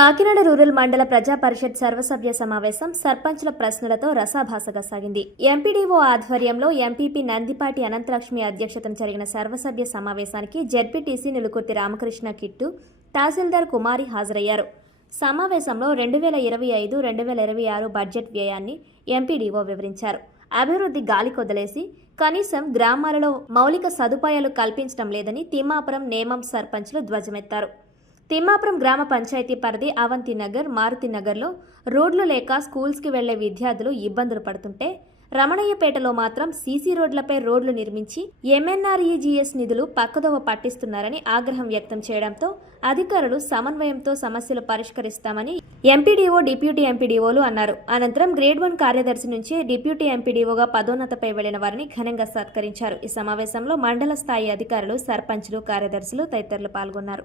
Kakinada rural మండల ప్రజా పరిషత్ సర్వసభ్య సమావేశం సర్పంచ్ల ప్రశ్నలతో రసాభాసగా సాగింది. ఎంపీడీఓ ఆధ్వర్యంలో ఎంపీపీ నందిపాటి అనంతలక్ష్మి అధ్యక్షతన జరిగిన సర్వసభ్య సమావేశానికి జెడ్పీటీసీ నిలుకుర్తి రామకృష్ణ కిట్టు తహసీల్దార్ కుమారి హాజరయ్యారు. సమావేశంలో రెండు వేల ఇరవై ఐదు రెండు వేల ఇరవై ఆరు బడ్జెట్ వ్యయాన్ని ఎంపీడీఓ వివరించారు. అభివృద్ధి గాలి కొదలేసి కనీసం గ్రామాలలో మౌలిక సదుపాయాలు కల్పించడం లేదని తిమ్మాపురం నేమం సర్పంచ్లు ధ్వజమెత్తారు. తిమ్మాపురం గ్రామ పంచాయతీ పరిధి అవంతి నగర్ మారుతి నగర్లో రోడ్లు లేక స్కూల్స్కి వెళ్ళే విద్యార్థులు ఇబ్బందులు పడుతుంటే రమణయ్యపేటలో మాత్రం సీసీ రోడ్లపై రోడ్లు నిర్మించి ఎంఎన్ఆర్ఈజీఎస్ నిధులు పక్కదోవ పట్టిస్తున్నారని ఆగ్రహం వ్యక్తం చేయడంతో అధికారులు సమన్వయంతో సమస్యలు పరిష్కరిస్తామని ఎంపీడీఓ డిప్యూటీ ఎంపీడీఓలు అన్నారు. అనంతరం గ్రేడ్ వన్ కార్యదర్శి నుంచి డిప్యూటీ ఎంపీడీఓగా పదోన్నతపై వెళ్ళిన వారిని ఘనంగా సత్కరించారు. ఈ సమావేశంలో మండల స్థాయి అధికారులు సర్పంచ్లు కార్యదర్శులు తదితరులు పాల్గొన్నారు.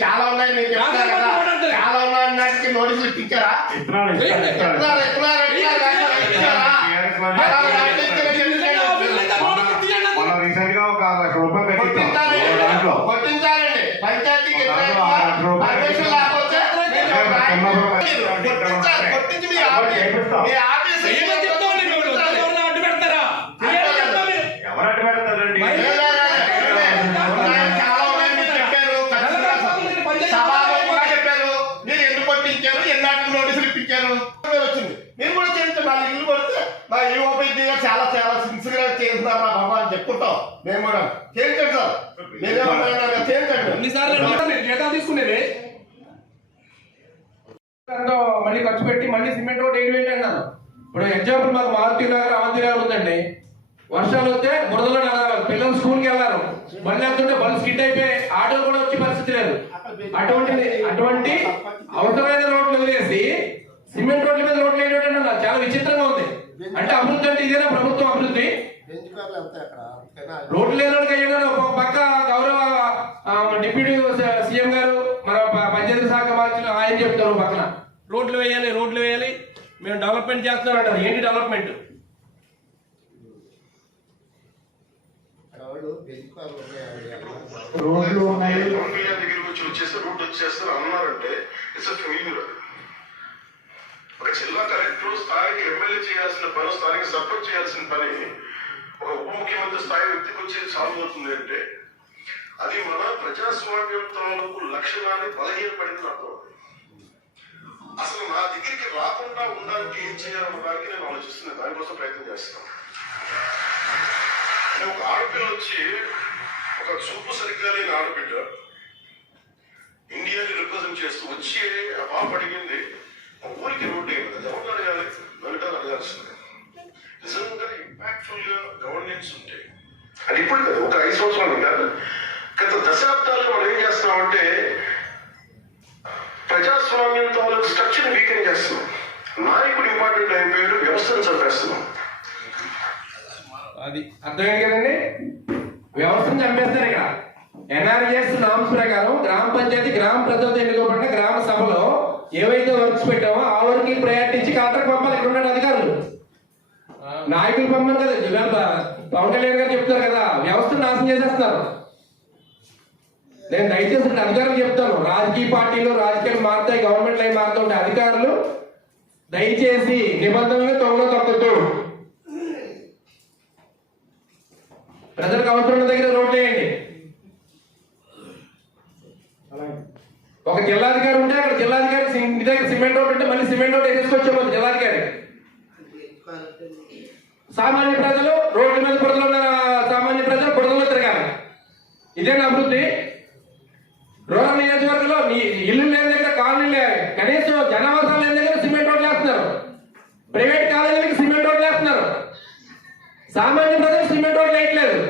చాలా ఉన్నాయి నేను చెప్తాను కదా చాలా ఉన్నాయి అన్నట్టుకి నోటీసులు ఎత్తున్నారు, ఇచ్చారా? మరి అలా రాష్ట్రీయ ఎన్నికలు మొన్న రీసెంట్గా ఒక లక్ష రూపాయలు కొట్టించాలి. పెట్టించాం దాంట్లో కొట్టించాలండి పంచాయతీకి దాంట్లో ఆ లక్ష రూపాయలు పర్మిషన్ లేకపోతే నేను ఒక ఆయన కొట్టించాలి. కొట్టించి మీ ఆఫీస్ మీ ఆఫీస్ ఎవరు అడ్డు పెడతారండి చాలా ఉన్నాయి మీరు చెప్పారు ఖచ్చితంగా సభాముఖంగా చెప్పారు మీరు ఎందుకు కొట్టించారు ఎన్నాటికి నోటీసులు ఇప్పించారు మీరు వచ్చింది. మీరు కూడా చేయించండి నాలుగు ఇల్లు కొడితే మా ఈ ఓపీడీ గారు చాలా చాలా సిన్సియర్గా చేస్తున్నారు మా బాబా అని చెప్పుకుంటాం. మేము కూడా చేయించండి సార్. మీరేమన్నా చేయించండి తీసుకునేది? మళ్ళీ ఖర్చు పెట్టి మళ్ళీ సిమెంట్ రోడ్ ఏంటి అన్నాను ఇప్పుడు ఎగ్జాంపుల్ మాకు మారుతి నగర్ అవంతి నగర్ ఉందండి. వర్షాలు వస్తే బురదలో నడవాలి. పిల్లలు స్కూల్కి వెళ్ళారు. బండి వెళ్తుంటే బండి స్కిడ్ అయిపోయి ఆటోలు కూడా వచ్చే పరిస్థితి లేదు. అటువంటి అటువంటి అవసరమైన రోడ్లు వదిలేసి సిమెంట్ రోడ్ల మీద రోడ్లు వేయడం చాలా విచిత్రంగా ఉంది. అంటే అభివృద్ధి అంటే ఇదేనా ప్రభుత్వం అభివృద్ధి? రోడ్లు లేని వాళ్ళకి అయ్యాడు ఒక పక్క గౌరవ డిప్యూటీ సీఎం గారు మన పంచాయతీ శాఖ మార్చులు ఆయన చెప్తారు పక్కన. రోడ్లు వేయాలి రోడ్లు వేయాలి. మేము డెవలప్మెంట్ చేస్తున్నాం అంటారు. ఏంటి డెవలప్మెంట్? రోడ్లు ఉన్నాయి. కళ్యాణ్ దగ్గరికి వచ్చి వచ్చేస్తే రూట్ వచ్చేస్తారు అన్నారంటే ఇట్స్ ఫెయిల్యూర్ ఒక జిల్లా కలెక్టర్ స్థానిక ఎమ్మెల్యే చేయాల్సిన పని స్థానిక సపోర్ట్ చేయాల్సిన పని ఒక ఉప ముఖ్యమంత్రి స్థాయి వ్యక్తికి వచ్చి సాల్వ్ అవుతుంది అంటే అది మన ప్రజాస్వామ్యం లక్షణాన్ని బలహీనపడింది అర్థం అసలు నా దగ్గరికి రాకుండా ఉండడానికి ఏం చేయాలన్నదానికి నేను ఆలోచిస్తున్నాను దానికోసం ప్రయత్నం చేస్తాను ఒక ఆడపిల్ల వచ్చి ఒక చూపు సరిగ్గా లేని ఆడబిడ్డ ఇండియాని రిప్రజెంట్ చేస్తూ వచ్చి ఆ పాప అడిగింది అది అర్థమైంది కదండి? వ్యవస్థను చంపేస్తారు ఇక్కడ. ఎన్ఆర్ఎస్ నామ్స్ ప్రకారం గ్రామ పంచాయతీ గ్రామ ప్రజలతో ఎన్నుకోబడిన గ్రామ సభలో ఏవైతే వర్క్స్ పెట్టామో ఆ వర్క్ ప్రయారిటీ ఇచ్చి కలెక్టర్ పంపాలి. ఇక్కడ ఉన్న అధికారులు. నాయకులు పంపను కదా. పవన్ కళ్యాణ్ గారు చెప్తారు కదా వ్యవస్థను నాశనం చేసేస్తున్నారు. నేను దయచేసి అధికారులు చెప్తాను. రాజకీయ పార్టీలు రాజకీయాలు మారుతాయి గవర్నమెంట్ లైన్ మారుతూ అధికారులు దయచేసి నిబంధనలు తొంగలో తొక్కద్దు. ప్రజలకు అవసరం ఉన్న దగ్గర రోడ్లు వేయండి. ఒక జిల్లాధికారి ఉంటే అక్కడ జిల్లాధికారి ఇంటి దగ్గర సిమెంట్ రోడ్ ఉంటే మళ్ళీ సిమెంట్ రోడ్ వేసుకొచ్చేపోతుంది జిల్లాధికారి. సామాన్య ప్రజలు రోడ్ల మీద బురదలు ఉన్న సామాన్య ప్రజలు బురదలో తిరగాలి. ఇదేనా అభివృద్ధి రూరల్ నియోజకవర్గంలో ఇల్లు లేని దగ్గర కాలనీ లేదు కనీసం జనావాసాలు లేని దగ్గర సిమెంట్ రోడ్లు వేస్తున్నారు. ప్రైవేట్ కాలేజీలకు సిమెంట్ రోడ్లు వేస్తున్నారు. సామాన్య ప్రజలు సిమెంట్ రోడ్లు వేయట్లేదు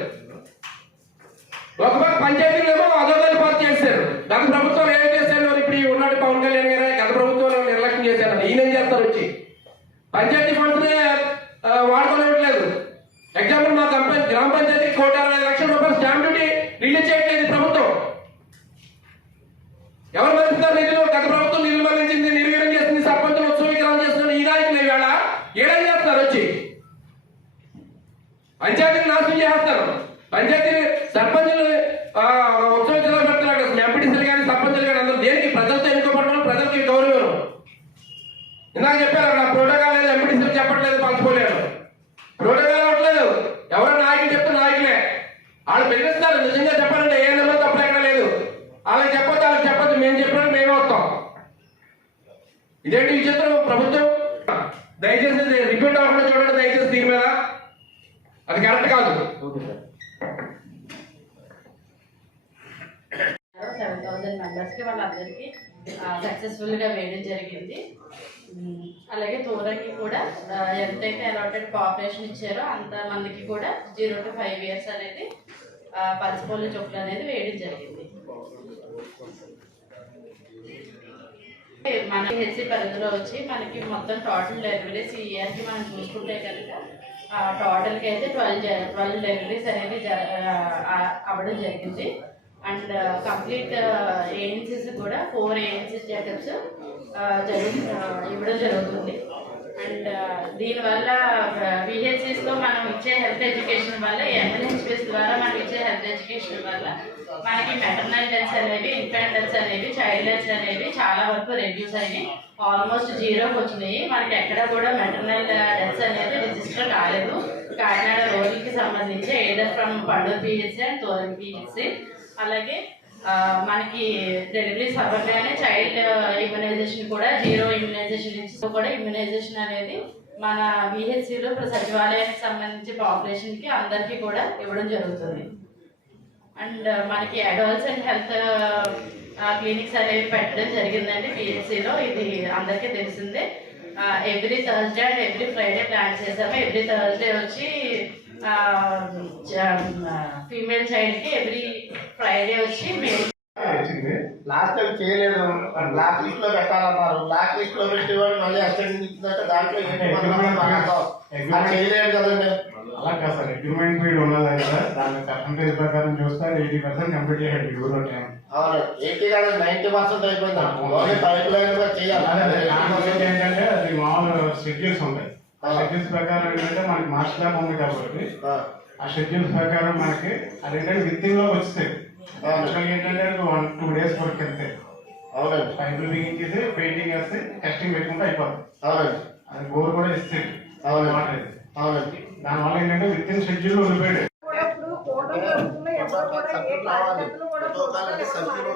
ఒక పక్క పంచాయతీలేమో అదోదాలు పాస్ చేశారు. గత ప్రభుత్వం ఏం చేశారు? ఇప్పుడు ఈ ఉన్నాడు పవన్ కళ్యాణ్ గారు గత ప్రభుత్వం నిర్లక్ష్యం చేశారు. ఈయన ఏం చేస్తారు వచ్చి? పంచాయతీ ఫండ్స్ వాడుకోనివ్వట్లేదు ఎగ్జాంపుల్ మా కంపెనీ గ్రామ పంచాయతీ కోటి అరవై ఐదు లక్షల రూపాయలు స్టాంప్ డ్యూటీ రిలీజ్ చేయట్లేదు ప్రభుత్వం. ఎవరు మరించుతారు నిధులు? గత ప్రభుత్వం నిధులు మరణించింది నిర్వీర్యం చేస్తుంది సర్పంచులు ఉత్సవీకరణ విగ్రహం ఈ నాయకులు ఈవేళ ఏడాది చేస్తారు వచ్చి? పంచాయతీని నాశనం చేస్తారు పంచాయతీ సర్పంచులు ఉత్సవ విగ్రహం పెడుతున్నారు అసలు ఎంపీటీసీలు కానీ సర్పంచులు కానీ అందరూ దేనికి? ప్రజలతో ఎన్నుకోబడడం ప్రజలకి గౌరవం ఇందాక చెప్పారు అక్కడ ప్రోటోకాల్ లేదు ఎంపీటీసీలు చెప్పట్లేదు పంచుకోలేదు. ప్రోటోకాల్ అవ్వట్లేదు. ఎవరో నాయకులు చెప్తే నాయకులే. వాళ్ళు బెదిరిస్తారు నిజంగా చెప్పాలంటే ఏ నెంబర్ తప్పుడు ఎక్కడ లేదు. వాళ్ళకి చెప్పొద్దు వాళ్ళకి చెప్పొద్దు మేము చెప్పినట్టు మేమే వస్తాం. ఇదేంటి విచిత్రం ప్రభుత్వం? దయచేసి రిపీట్ అవ్వకుండా చూడండి దయచేసి దీని మీద. అది కరెక్ట్ కాదు. సెవెన్ మెంబర్స్కి వాళ్ళందరికీ సక్సెస్ఫుల్గా వేయడం జరిగింది. అలాగే దూరంకి కూడా ఎంతైతే అలాటెడ్ పాపులేషన్ ఇచ్చారో. అంత మందికి కూడా జీరో టు ఫైవ్ ఇయర్స్ అనేది పల్స్పోలియో చుక్కలు అనేది వేయడం జరిగింది. మనకి హెచ్సి పరిధిలో వచ్చి మనకి మొత్తం టోటల్ డెలివరీస్ ఈ ఇయర్కి మనం చూసుకుంటే కనుక టోటల్కి అయితే ట్వెల్వ్ ట్వెల్వ్ లైబ్రరీస్ అనేది జ- అవ్వడం జరిగింది. And uh, complete ANCs uh, కూడా ఫోర్ ఏఎన్సీస్ చెకప్స్ జరుగు uh, ఇవ్వడం జరుగుతుంది. అండ్ దీనివల్ల విహెచ్సిస్లో మనం ఇచ్చే హెల్త్ ఎడ్యుకేషన్ వల్ల ఎంఎల్హెచ్పిఎస్ ద్వారా మనం ఇచ్చే హెల్త్ ఎడ్యుకేషన్ వల్ల మనకి మెటర్నల్ డెత్స్ అనేవి ఇన్ఫాంట్ డెత్స్ అనేవి చైల్డ్ డెత్స్ అనేవి చాలా వరకు రెడ్యూస్ అయినాయి. ఆల్మోస్ట్ జీరోకి వచ్చినాయి మనకి ఎక్కడ కూడా మెటర్నల్ డెత్స్ అనేది రిజిస్టర్ కాలేదు. కాకినాడ రోడ్లకి సంబంధించి either from Panduru PHC and Thoram PHC అలాగే మనకి డెలివరీ అవ్వగానే చైల్డ్ ఇమ్యునైజేషన్ కూడా జీరో ఇమ్యునైజేషన్ నుంచి కూడా ఇమ్యునైజేషన్ అనేది మన విహెచ్సిలో సచివాలయానికి సంబంధించి పాపులేషన్కి అందరికీ కూడా ఇవ్వడం జరుగుతుంది. అండ్ మనకి అడల్ట్స్ అండ్ హెల్త్ క్లినిక్స్ అనేవి పెట్టడం జరిగిందండి పిహెచ్సిలో ఇది అందరికీ తెలిసిందే. Every Thursday and every Friday plan చేసాము ఎవ్రీ థర్స్డే వచ్చి ఫీమేల్ చైల్డ్కి ఎవ్రీ ఫ్రైడే వచ్చి వచ్చింది. లాస్ట్ టైం చేయలేదు. బ్లాక్ లిస్ట్లో పెట్టాలన్నారు. బ్లాక్ లిస్ట్లో పెట్టి వాడు మళ్ళీ అటెండ్ ఇచ్చినట్టు దాంట్లో చేయలేదు కదండి. అలా కాదు సార్ అగ్రిమెంట్ పీరియడ్ ఉన్నది కదా. దాని పర్సంటేజ్ ప్రకారం చూస్తే ఎయిటీ పర్సెంట్ కంప్లీట్ చేయాలి డ్యూరో టైం. అవును. ఎయిటీ కాదు నైన్టీ పర్సెంట్ అయిపోయింది. పైప్ లైన్ కూడా చేయాలి. ఏంటంటే అది మామూలు షెడ్యూల్స్ ఉంటాయి. ఆ. షెడ్యూల్స్ ప్రకారం ఏంటంటే మనకి మాస్టర్ ల్యాబ్ ఉంది కాబట్టి ఆ, షెడ్యూల్స్ ప్రకారం మనకి అది ఏంటంటే విత్తింగ్లో యాక్చువల్గా ఏంటంటే వన్ టూ డేస్ వరకు వెళ్తాయి అవునండి. పైపులు బిగించేసి పెయింటింగ్ వేస్తే టెస్టింగ్ పెట్టుకుంటే అయిపోతుంది అవునండి. అది బోర్ కూడా ఇస్తాయి. అవునండి. అవునండి. దానివల్ల ఏంటంటే విత్ ఇన్ షెడ్యూల్ ఉండిపోయాడు కూడా ఇప్పుడు ఫోటో జరుగుతున్నాయి, ఎవరు కూడా ఏ సభ్యులు.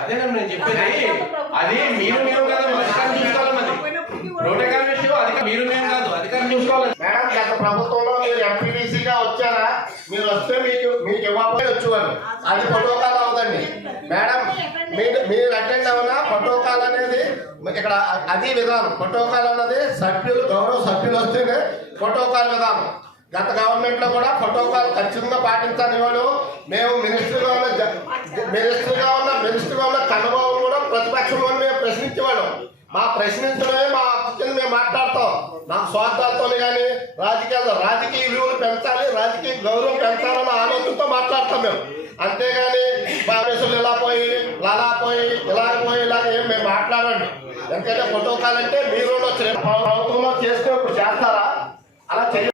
అదేనండి నేను చెప్పేది అది మీరు మేము కాదు అధికారం చూసుకోవాలి ప్రోటోకాల్ విషయం అధికారం మీరు మేము కాదు అధికారం చూసుకోవాలి. మేడం గత ప్రభుత్వంలో మీరు ఎంపీడీసీగా వచ్చారా? మీరు వస్తే మీకు మీకు ఇవ్వకపోయి వచ్చేవారు అది ప్రోటోకాల్ అవుదండి మేడం మీరు మీరు అటెండ్ అవునా? ప్రోటోకాల్ అనేది ఇక్కడ అది విధానం. ప్రోటోకాల్ అన్నది సభ్యులు గౌరవ సభ్యులు వస్తేనే ప్రోటోకాల్ విధానం. గత గవర్నమెంట్లో కూడా ప్రోటోకాల్ ఖచ్చితంగా పాటించాలని వాళ్ళు మేము మినిస్టర్గా ఉన్న మినిస్టర్గా ఉన్న మినిస్టర్గా ఉన్న చంద్రబాబు కూడా ప్రతిపక్షంలో మేము ప్రశ్నించేవాళ్ళం. మా ప్రశ్నించడమే మా హక్కు కింద మేము మాట్లాడతాం. మా స్వార్థాలతో కానీ రాజకీయాలు రాజకీయ విలువలు పెంచాలి రాజకీయ గౌరవం పెంచాలన్న ఆలోచనతో మాట్లాడతాం మేము. అంతేగాని బాబేశ్వరులు ఇలా పోయి లలా పోయి ఇలా పోయి ఇలా ఏం మేము మాట్లాడండి ఎందుకంటే ప్రోటోకాల్ అంటే మీరు ప్రభుత్వంలో చేస్తే ఇప్పుడు చేస్తారా? అలా చేయ